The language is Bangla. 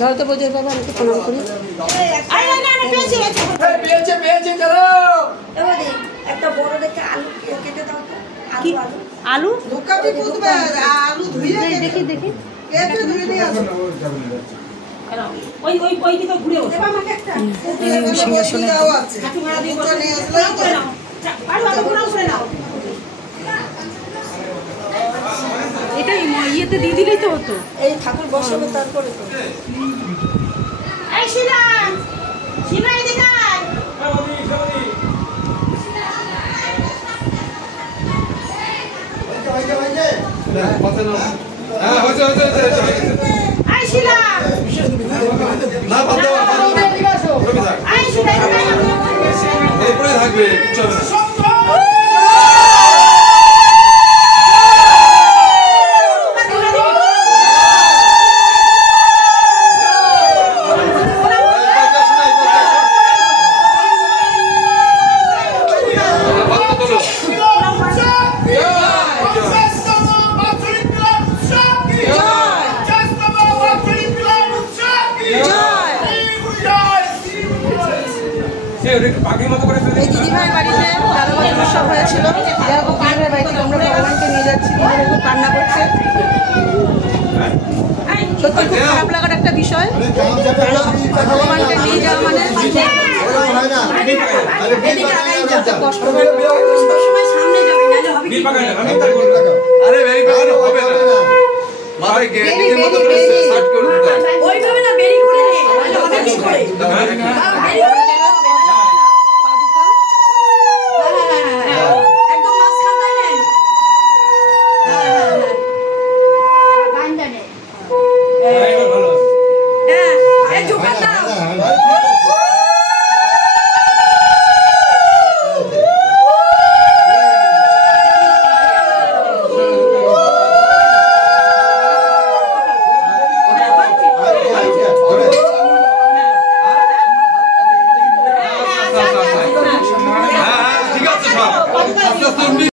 ধরো তো বোঝে বাবা, আমি তো প্রণাম করি। একটা বড় দেখে আলু কেটে দাও তো। কি আলু? আলু ধুইয়ে দেখি দেখি কেটে ধুইয়ে নিয়ে আসো। ওই ওই ওই দিকে ঘুরে বসো। আমাকে একটা সিংহাসনে দাও আছে। হাতি ভাড়া দিয়ে বসে নিয়ে আসলেই তো। নাও। আলু আলু ঘুরে বসে নাও। এটা ইয়েতে দিয়ে দিলেই তো হতো। এই ঠাকুর বসাবে তারপরে তো। এই শিলা শিলা এদিকে আয়। এই শিলা না বাদ দাও এই শিলা এরপরে থাকবে কিচ্ছু হবে না এই দিদিভাই বাড়িতে 13 বছর উৎসব হয়েছিল। যেরকম দিদিভাই বাড়িতে আমরা ভগবানকে নিয়ে যাচ্ছি, দিদিভাই খুব কান্না করছে। সত্যি খুব খারাপ লাগার একটা বিষয়। ভগবানকে নিয়ে যাওয়া মানে কষ্ট। সামনে যাবে নালে হবে কি? আরে ভেরি গুড হবে না মাথায় গেটিংয়ের মতো করে সেট করে দিতে ওইভাবে না বেরি করে নালে হবে কি করে? বেরি করে